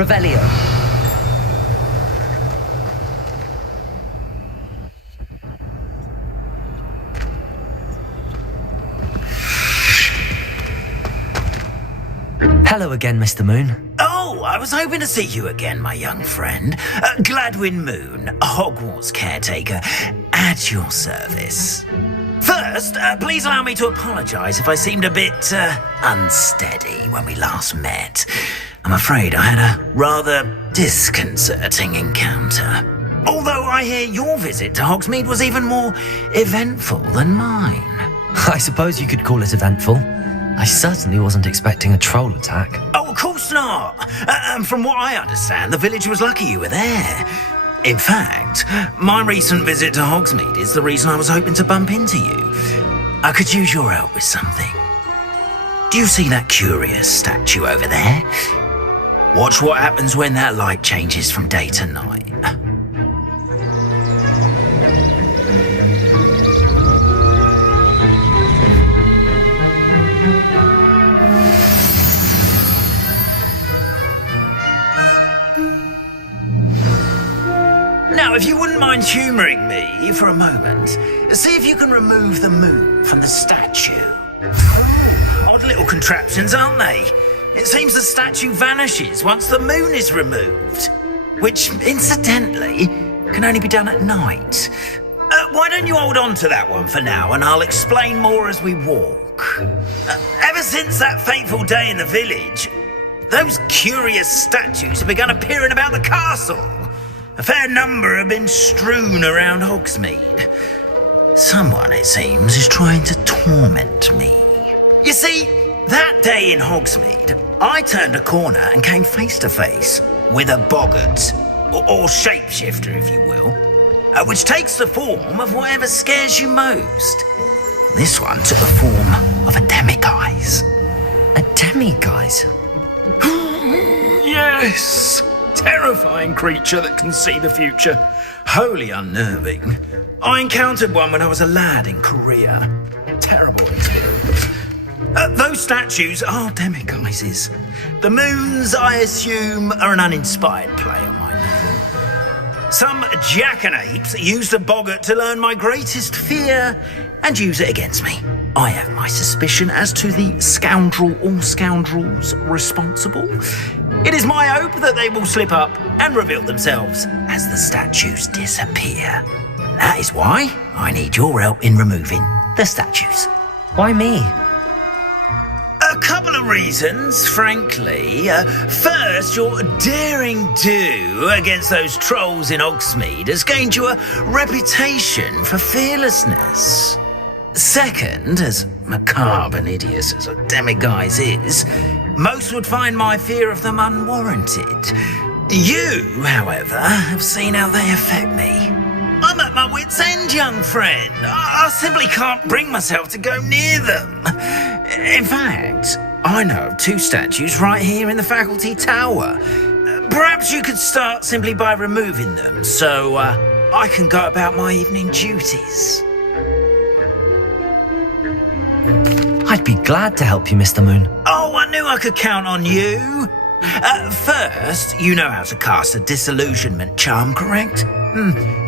Revelio. Hello again, Mr. Moon. Oh, I was hoping to see you again, my young friend. Gladwin Moon, Hogwarts caretaker, at your service. First, please allow me to apologise if I seemed a bit unsteady when we last met. I'm afraid I had a rather disconcerting encounter. Although I hear your visit to Hogsmeade was even more eventful than mine. I suppose you could call it eventful. I certainly wasn't expecting a troll attack. Oh, of course not. From what I understand, the village was lucky you were there. In fact, my recent visit to Hogsmeade is the reason I was hoping to bump into you. I could use your help with something. Do you see that curious statue over there? Watch what happens when that light changes from day to night. Now, if you wouldn't mind humouring me for a moment, see if you can remove the moon from the statue. Odd little contraptions, aren't they? It seems the statue vanishes once the moon is removed, which, incidentally, can only be done at night. Why don't you hold on to that one for now, and I'll explain more as we walk. Ever since that fateful day in the village, those curious statues have begun appearing about the castle. A fair number have been strewn around Hogsmeade. Someone, it seems, is trying to torment me. You see, that day in Hogsmeade, I turned a corner and came face to face with a boggart, or shapeshifter, if you will, which takes the form of whatever scares you most. This one took the form of a demiguise. A demiguise? Yes! Terrifying creature that can see the future. Wholly unnerving. I encountered one when I was a lad in Korea. Terrible experience. Those statues are demiguises. The moons, I assume, are an uninspired play on my name. Some jackanapes used a boggart to learn my greatest fear and use it against me. I have my suspicion as to the scoundrel or scoundrels responsible. It is my hope that they will slip up and reveal themselves as the statues disappear. That is why I need your help in removing the statues. Why me? A couple of reasons, frankly. First, your daring do against those trolls in Hogsmeade has gained you a reputation for fearlessness. Second, as macabre and hideous as a demiguise is, most would find my fear of them unwarranted. You, however, have seen how they affect me. I'm at my wit's end, young friend. I simply can't bring myself to go near them. In fact, I know of two statues right here in the faculty tower. Perhaps you could start simply by removing them so I can go about my evening duties. I'd be glad to help you, Mr. Moon. Oh, I knew I could count on you. First, you know how to cast a disillusionment charm, correct?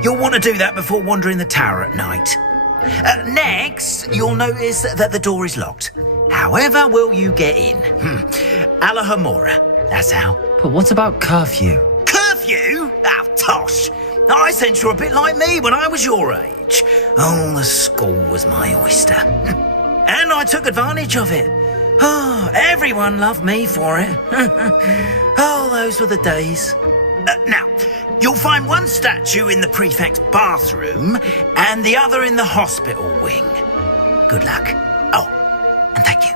You'll want to do that before wandering the tower at night. Next, you'll notice that the door is locked. However will you get in? Alahomora, that's how. But what about curfew? Curfew? Ah, tosh. I sense you're a bit like me when I was your age. Oh, the school was my oyster. And I took advantage of it. Oh, everyone loved me for it. Oh, those were the days. Now, you'll find one statue in the prefect's bathroom and the other in the hospital wing. Good luck. Oh, and thank you.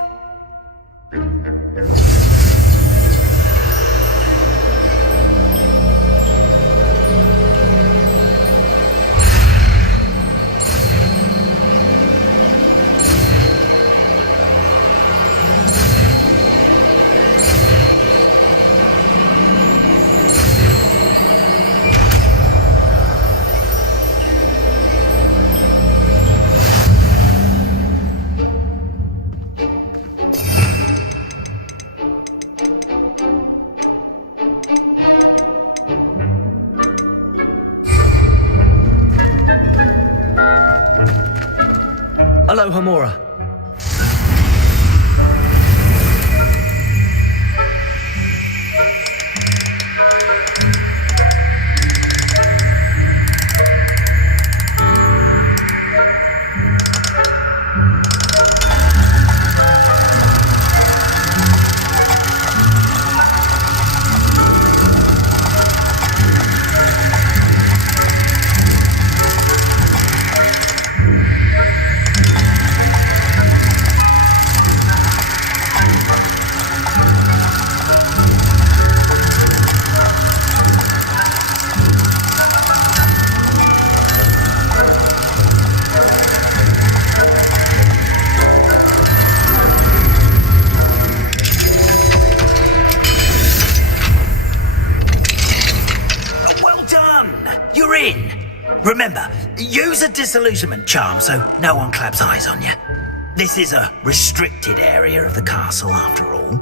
Hello, Homora. Remember, use a disillusionment charm so no one claps eyes on you. This is a restricted area of the castle, after all.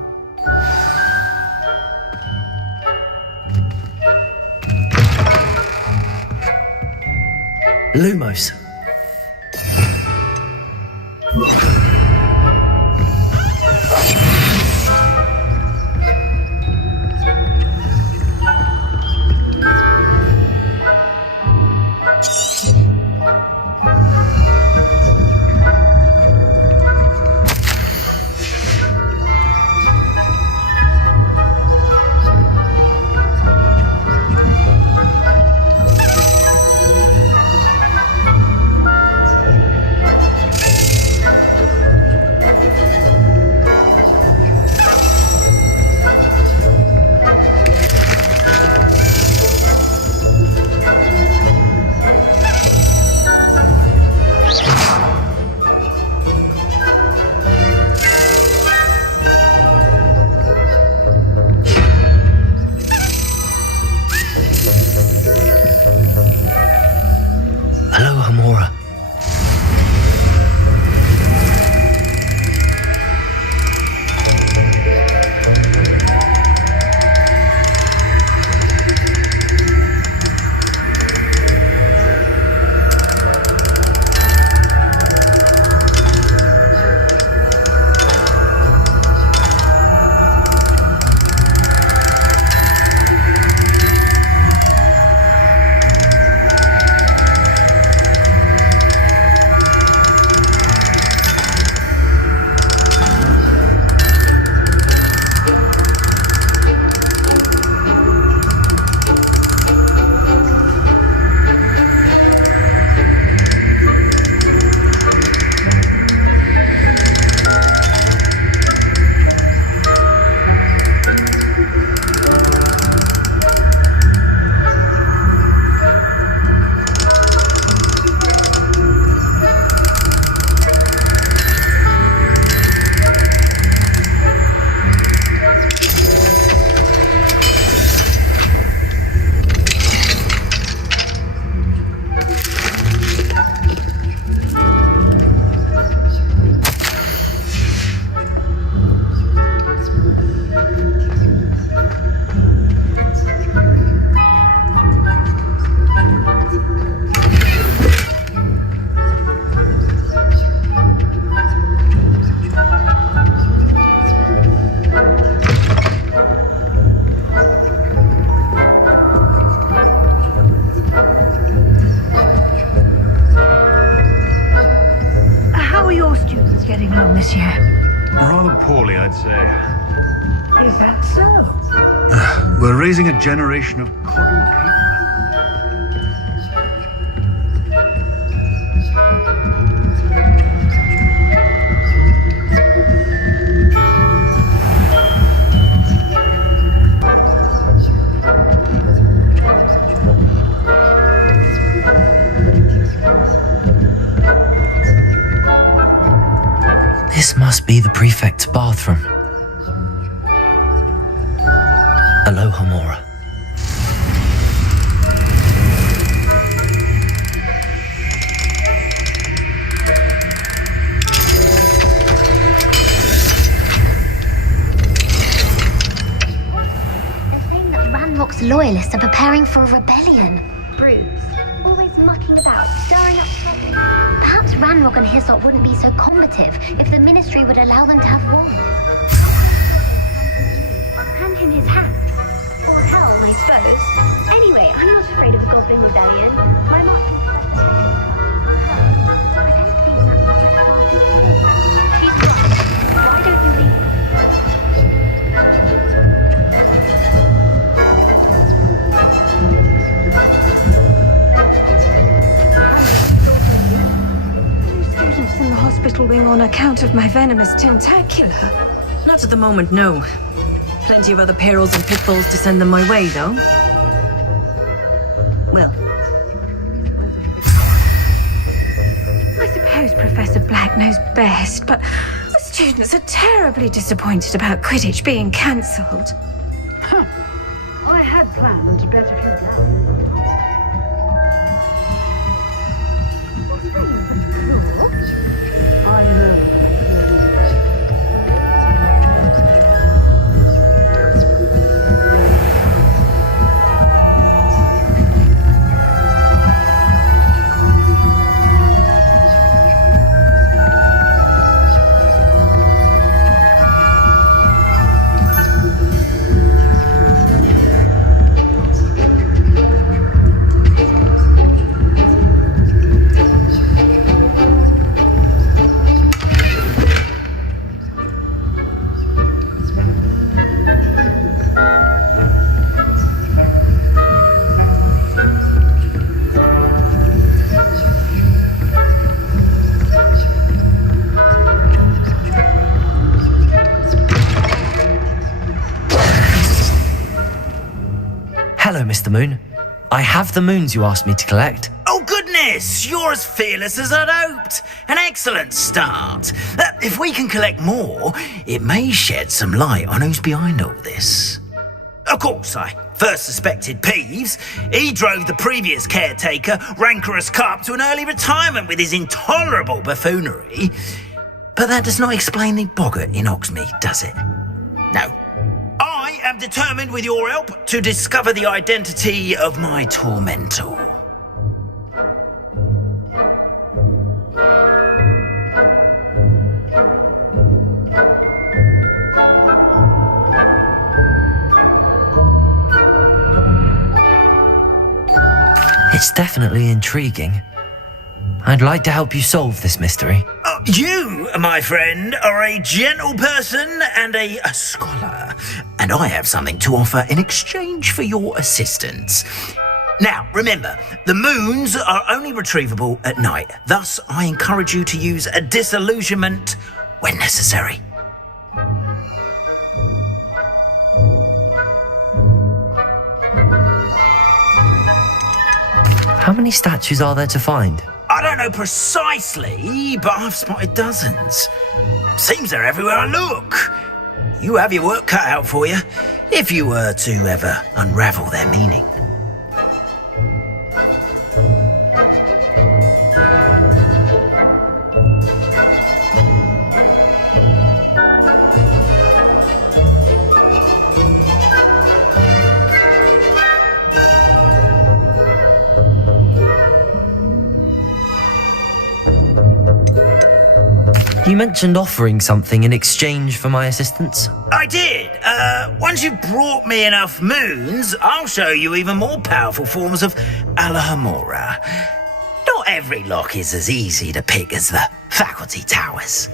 Lumos. Hello, Homora. Getting along this year? Rather poorly, I'd say. Is that so? We're raising a generation of coddled people. This must be the prefect's bathroom. Hello, Homora. They're saying that Ranrock's loyalists are preparing for a rebellion. brutes. Always mucking about, stirring up trouble. Perhaps Ranrock and Hyssop wouldn't be so combative if the Ministry would allow them to have wands. I'll hand him his hat. Or helm, I suppose. Anyway, I'm not afraid of a Goblin Rebellion. My mark... I don't think that's what that class is for. She's right. Why don't you leave? Students in the hospital wing on account of my venomous tentacular. Not at the moment, no. Plenty of other perils and pitfalls to send them my way, though. Well, I suppose Professor Black knows best, but the students are terribly disappointed about Quidditch being cancelled. I had planned to bet a few I know. Hello, Mr. Moon. I have the moons you asked me to collect. Oh, goodness! You're as fearless as I'd hoped. An excellent start. If we can collect more, it may shed some light on who's behind all this. Of course, I first suspected Peeves. He drove the previous caretaker, Rancorous Carp, to an early retirement with his intolerable buffoonery. But that does not explain the boggart in Hogsmeade, does it? No. I am determined, with your help, to discover the identity of my tormentor. It's definitely intriguing. I'd like to help you solve this mystery. You, my friend, are a gentle person and a scholar, and I have something to offer in exchange for your assistance. Now, remember, the moons are only retrievable at night. Thus, I encourage you to use a disillusionment when necessary. How many statues are there to find? I don't know precisely, but I've spotted dozens. Seems they're everywhere I look. You have your work cut out for you, if you were to ever unravel their meaning. You mentioned offering something in exchange for my assistance? I did. Once you've brought me enough moons, I'll show you even more powerful forms of Alohomora. Not every lock is as easy to pick as the faculty towers.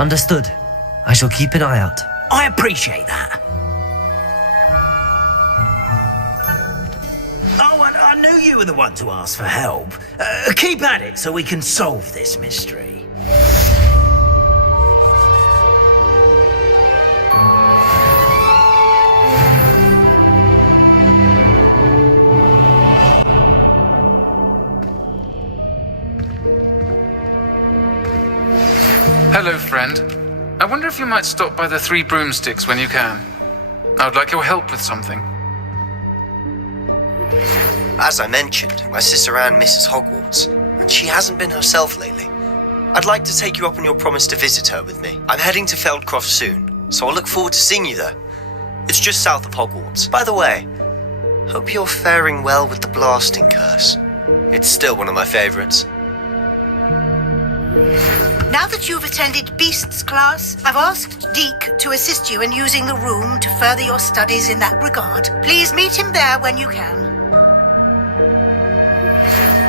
Understood. I shall keep an eye out. I appreciate that. Oh, and I knew you were the one to ask for help. Keep at it so we can solve this mystery. Hello, friend. I wonder if you might stop by the Three Broomsticks when you can. I would like your help with something. As I mentioned, my sister Anne misses Hogwarts, and she hasn't been herself lately. I'd like to take you up on your promise to visit her with me. I'm heading to Feldcroft soon, so I'll look forward to seeing you there. It's just south of Hogwarts. By the way, hope you're faring well with the blasting curse. It's still one of my favorites. Now that you've attended Beasts class, I've asked Deke to assist you in using the room to further your studies in that regard. Please meet him there when you can.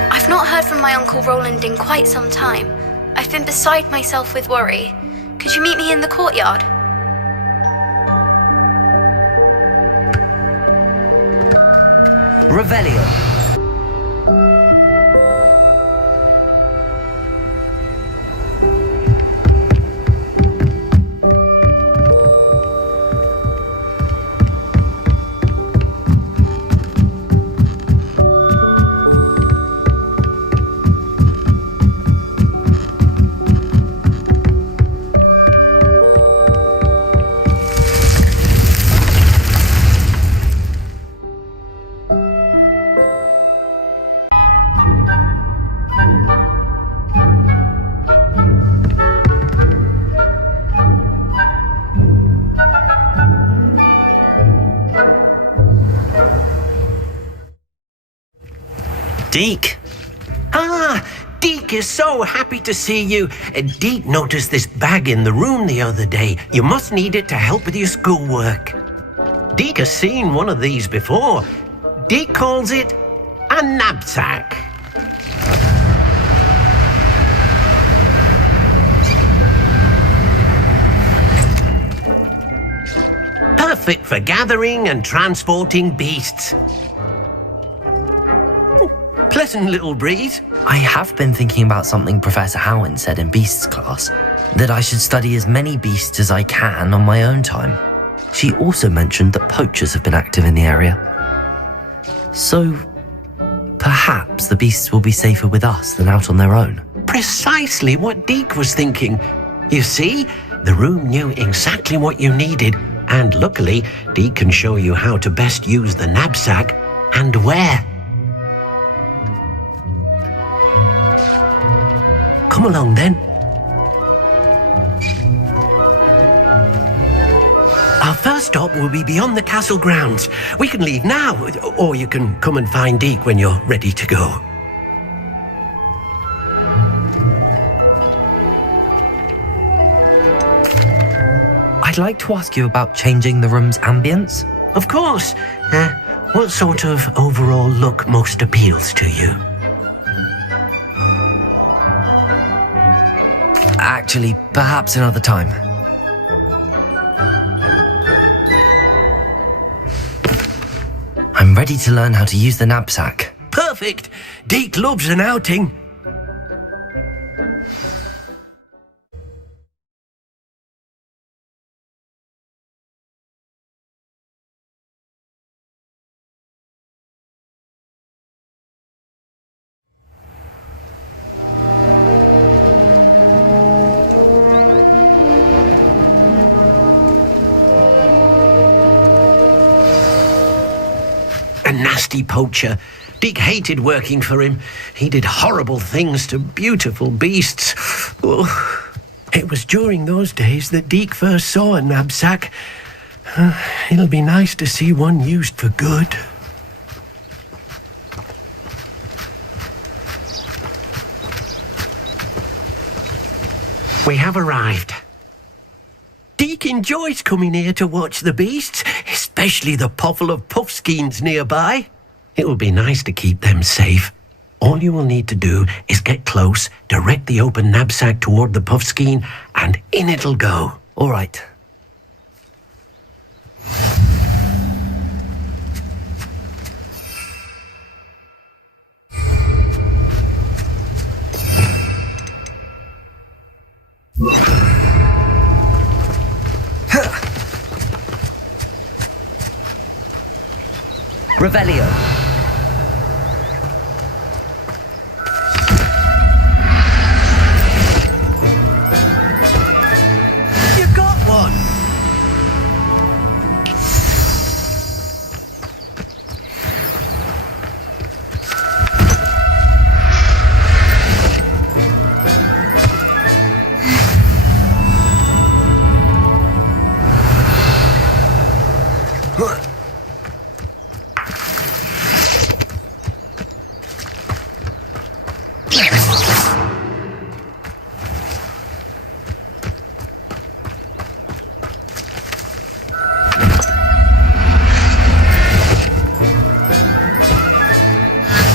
I've not heard from my Uncle Roland in quite some time. I've been beside myself with worry. Could you meet me in the courtyard? Revelio. Deke? Ah, Deke is so happy to see you. Deke noticed this bag in the room the other day. You must need it to help with your schoolwork. Deke has seen one of these before. Deke calls it a knapsack. Perfect for gathering and transporting beasts. Pleasant little breeze. I have been thinking about something Professor Howin said in Beasts class, that I should study as many beasts as I can on my own time. She also mentioned that poachers have been active in the area. So, perhaps the beasts will be safer with us than out on their own. Precisely what Deke was thinking. You see, the room knew exactly what you needed, and luckily, Deke can show you how to best use the knapsack and where. Come along then. Our first stop will be beyond the castle grounds. We can leave now, or you can come and find Deke when you're ready to go. I'd like to ask you about changing the room's ambience. Of course. What sort of overall look most appeals to you? Actually, perhaps another time. I'm ready to learn how to use the knapsack. Perfect! Deke loves an outing. A nasty poacher. Deke hated working for him. He did horrible things to beautiful beasts. Oh, it was during those days that Deke first saw a knapsack. It'll be nice to see one used for good. We have arrived. Deke enjoys coming here to watch the beasts, especially the poffle of puffskeins nearby. It will be nice to keep them safe. All you will need to do is get close, direct the open knapsack toward the puffskein, and in it'll go. All right. Revelio. You got one!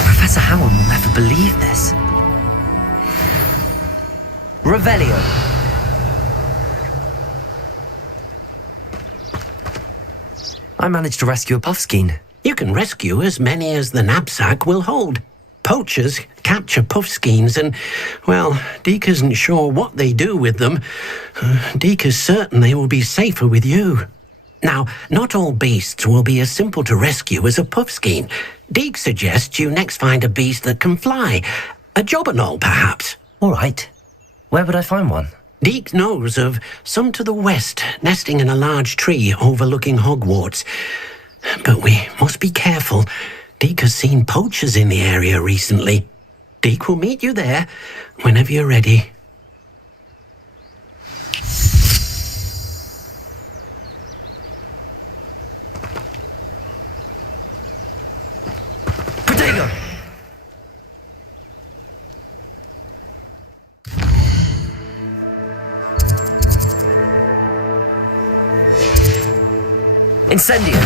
Professor Howard will never believe this. Revelio. I managed to rescue a puffskein. You can rescue as many as the knapsack will hold. Poachers capture puffskeins and, well, Deke isn't sure what they do with them. Deke is certain they will be safer with you. Now, not all beasts will be as simple to rescue as a puffskein. Deke suggests you next find a beast that can fly. A jobberknoll, perhaps. All right. Where would I find one? Deke knows of some to the west, nesting in a large tree overlooking Hogwarts. But we must be careful. Deke has seen poachers in the area recently. Deke will meet you there whenever you're ready. Protego! Incendio!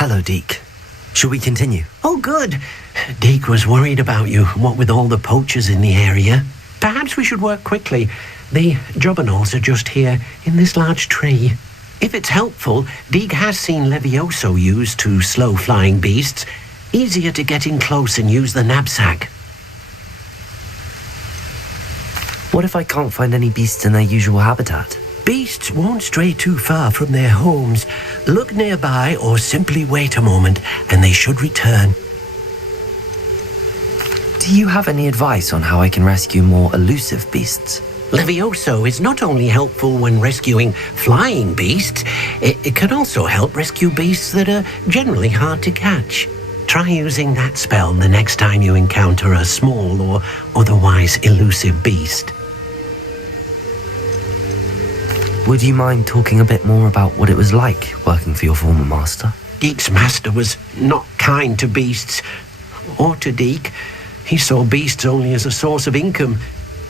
Hello, Deke. Should we continue? Oh, good. Deke was worried about you, what with all the poachers in the area. Perhaps we should work quickly. The jobberknolls are just here, in this large tree. If it's helpful, Deke has seen Levioso used to slow flying beasts. Easier to get in close and use the knapsack. What if I can't find any beasts in their usual habitat? Beasts won't stray too far from their homes. Look nearby or simply wait a moment and they should return. Do you have any advice on how I can rescue more elusive beasts? Levioso is not only helpful when rescuing flying beasts, it can also help rescue beasts that are generally hard to catch. Try using that spell the next time you encounter a small or otherwise elusive beast. Would you mind talking a bit more about what it was like working for your former master? Deke's master was not kind to beasts, or to Deke. He saw beasts only as a source of income,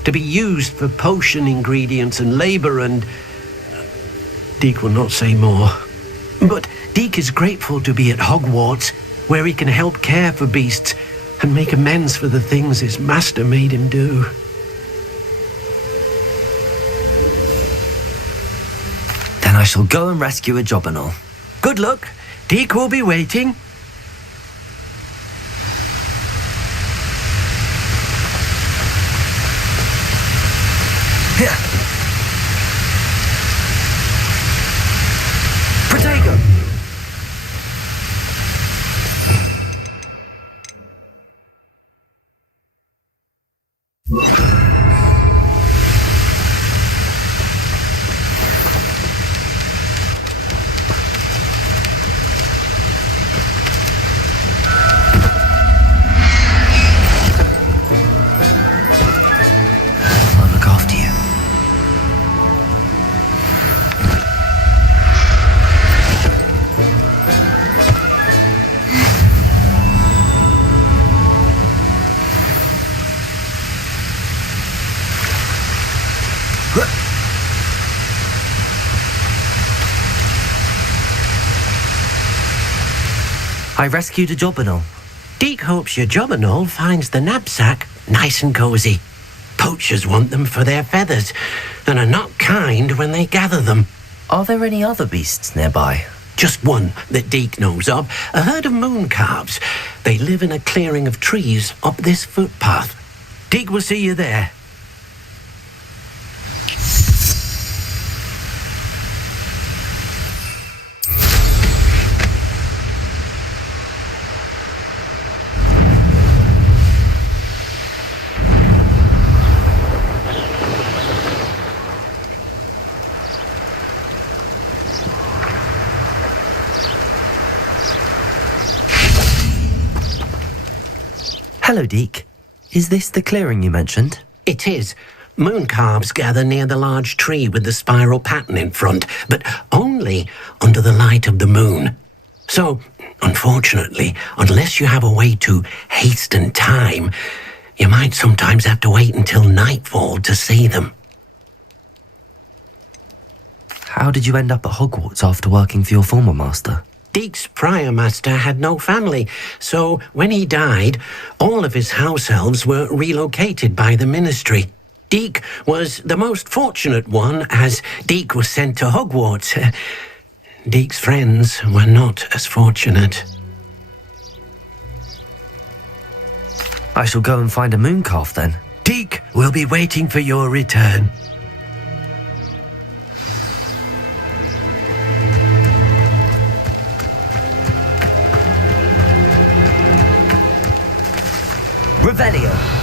to be used for potion ingredients and labor, and Deke will not say more. But Deke is grateful to be at Hogwarts, where he can help care for beasts and make amends for the things his master made him do. Then I shall go and rescue a jobberknoll. Good luck. Deke will be waiting. Protego! I'll look after you. I rescued a jobberknoll. Deke hopes your jobberknoll finds the knapsack nice and cozy. Poachers want them for their feathers and are not kind when they gather them. Are there any other beasts nearby? just one that Deke knows of. A herd of moon calves. They live in a clearing of trees up this footpath. Deke will see you there. Hello, Deke. Is this the clearing you mentioned? It is. Moon calves gather near the large tree with the spiral pattern in front, but only under the light of the moon. So, unfortunately, unless you have a way to hasten time, you might sometimes have to wait until nightfall to see them. How did you end up at Hogwarts after working for your former master? Deke's prior master had no family, so when he died, all of his house elves were relocated by the ministry. Deke was the most fortunate one, as Deke was sent to Hogwarts. Deke's friends were not as fortunate. I shall go and find a moon calf then. Deke will be waiting for your return. Revelio.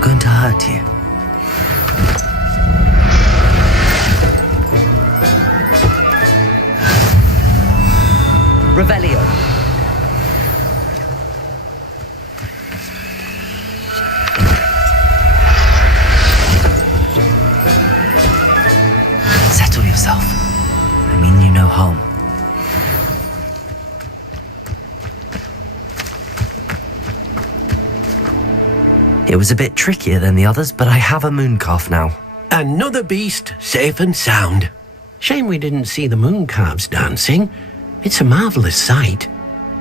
Going to hurt you. Revelio. Settle yourself. I mean you no harm. It was a bit trickier than the others, but I have a moon calf now. Another beast, safe and sound. Shame we didn't see the moon calves dancing. It's a marvellous sight.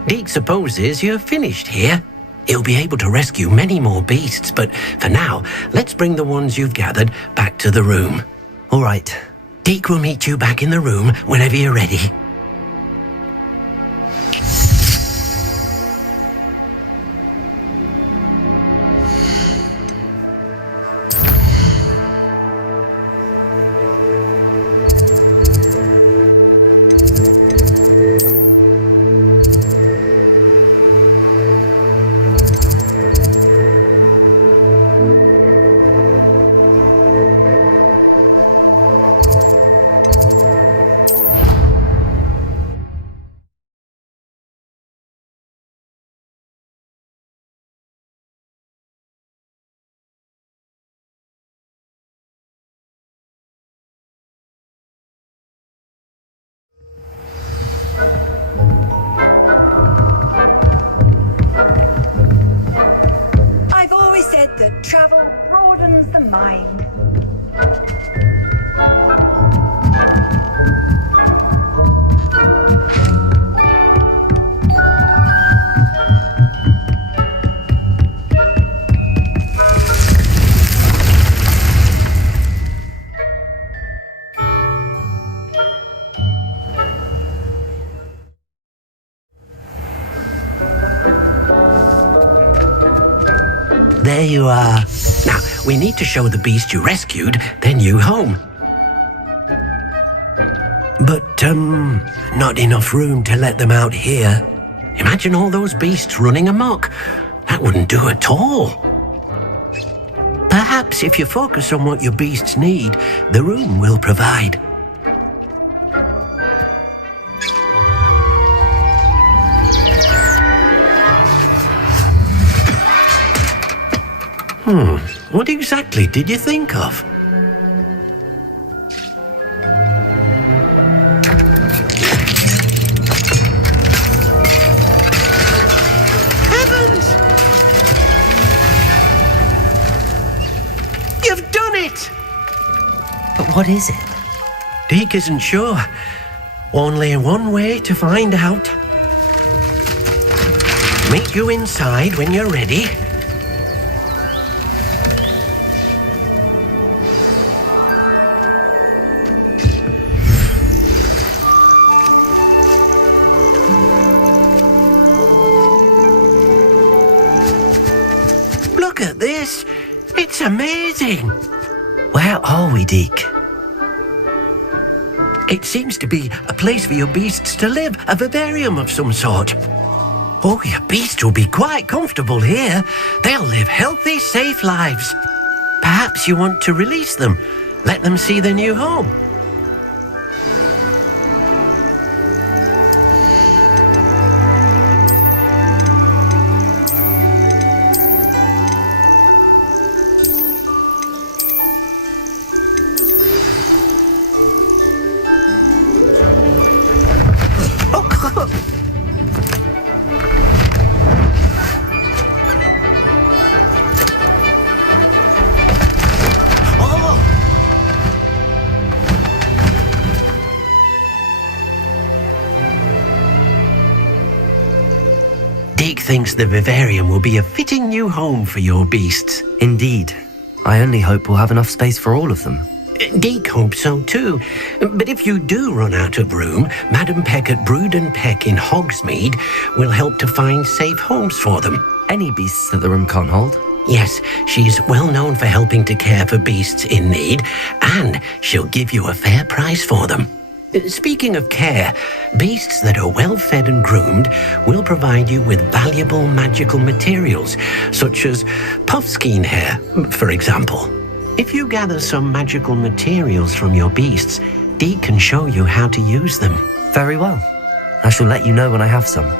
Deke supposes you're finished here. He'll be able to rescue many more beasts, but for now, let's bring the ones you've gathered back to the room. All right. Deke will meet you back in the room whenever you're ready. that travel broadens the mind. There you are. Now, we need to show the beast you rescued their new home. But, not enough room to let them out here. Imagine all those beasts running amok. That wouldn't do at all. Perhaps if you focus on what your beasts need, the room will provide. What exactly did you think of? Heavens! You've done it! But what is it? Deke isn't sure. Only one way to find out. Meet you inside when you're ready. Look at this. It's amazing. Where are we, Deke? It seems to be a place for your beasts to live, a vivarium of some sort. Oh, your beasts will be quite comfortable here. They'll live healthy, safe lives. Perhaps you want to release them, let them see their new home. Deke thinks the vivarium will be a fitting new home for your beasts. Indeed. I only hope we'll have enough space for all of them. Deke hopes so too. But if you do run out of room, Madam Peck at Brood and Peck in Hogsmeade will help to find safe homes for them. Any beasts that the room can't hold? Yes, she's well known for helping to care for beasts in need, and she'll give you a fair price for them. Speaking of care, beasts that are well fed and groomed will provide you with valuable magical materials, such as puffskein hair, for example. If you gather some magical materials from your beasts, Deke can show you how to use them. Very well. I shall let you know when I have some.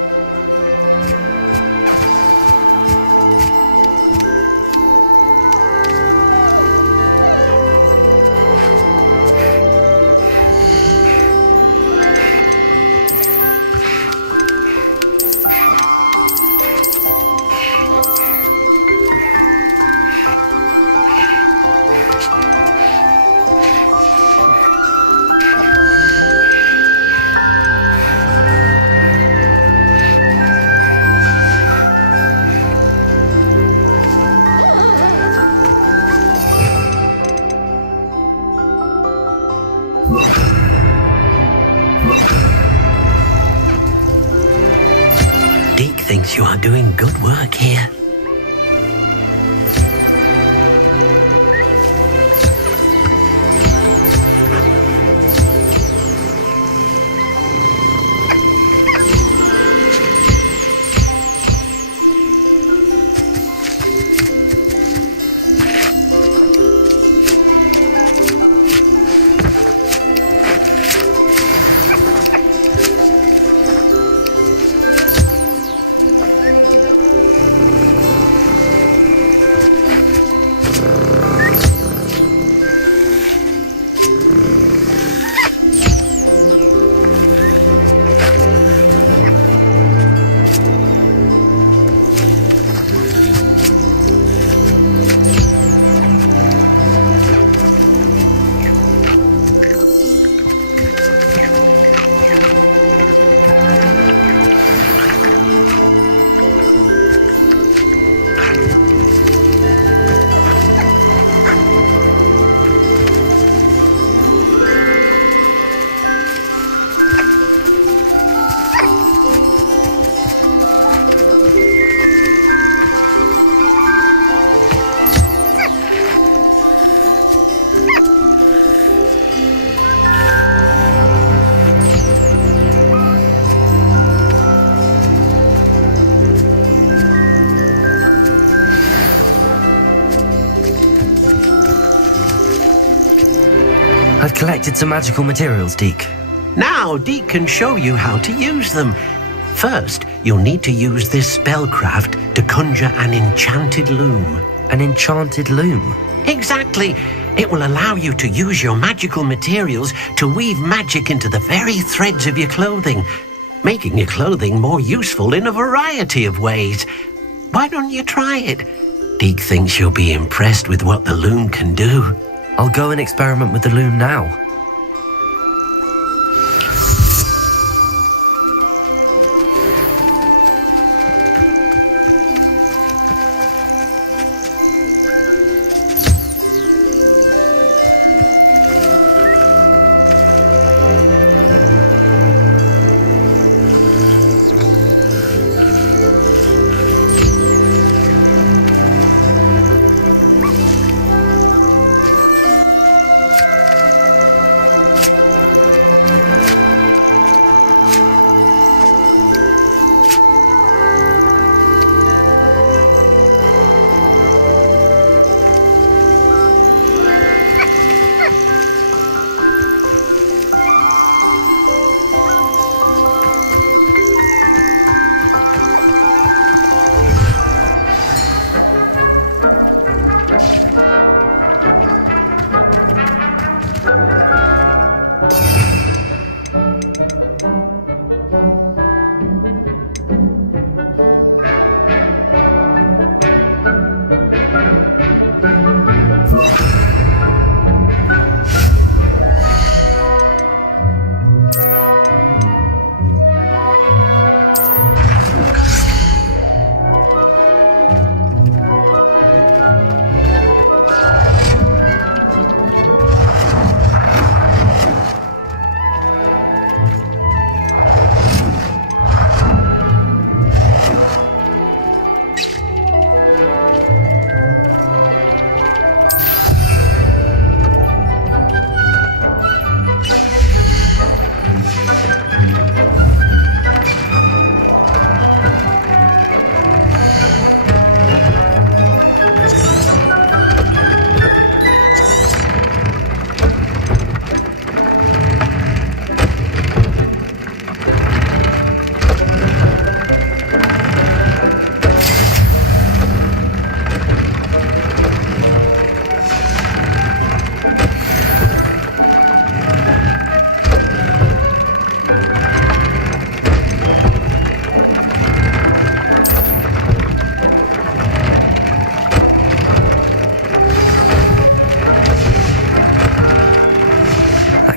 Deke thinks you are doing good work here. I've collected some magical materials, Deke. Now, Deke can show you how to use them. First, you'll need to use this spellcraft to conjure an enchanted loom. An enchanted loom? Exactly. It will allow you to use your magical materials to weave magic into the very threads of your clothing, making your clothing more useful in a variety of ways. Why don't you try it? Deke thinks you'll be impressed with what the loom can do. I'll go and experiment with the loom now.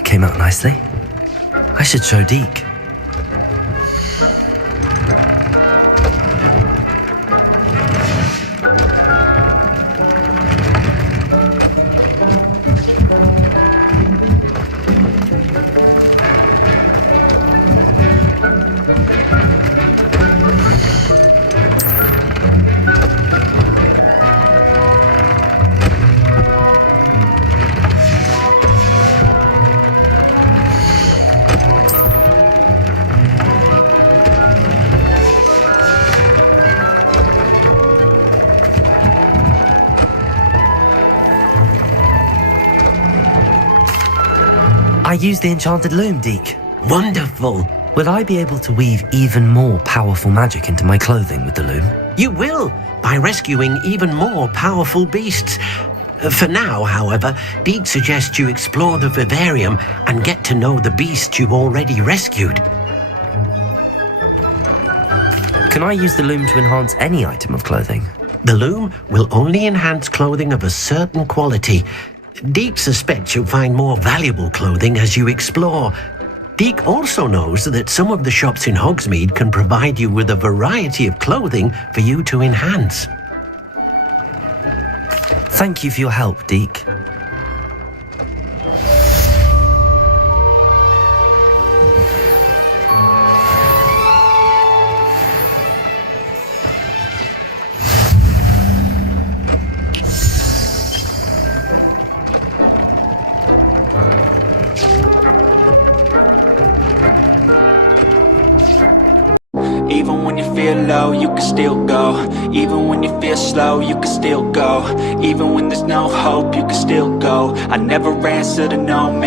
Came out nicely. I should show Deke. I used the enchanted loom, Deke. Wonderful. Will I be able to weave even more powerful magic into my clothing with the loom? You will, by rescuing even more powerful beasts. For now, however, Deke suggests you explore the vivarium and get to know the beasts you've already rescued. Can I use the loom to enhance any item of clothing? The loom will only enhance clothing of a certain quality. Deke suspects you'll find more valuable clothing as you explore. Deke also knows that some of the shops in Hogsmeade can provide you with a variety of clothing for you to enhance. Thank you for your help, Deke. Even when you feel low, you can still go. Even when you feel slow, you can still go. Even when there's no hope, you can still go. I never answer to no, man.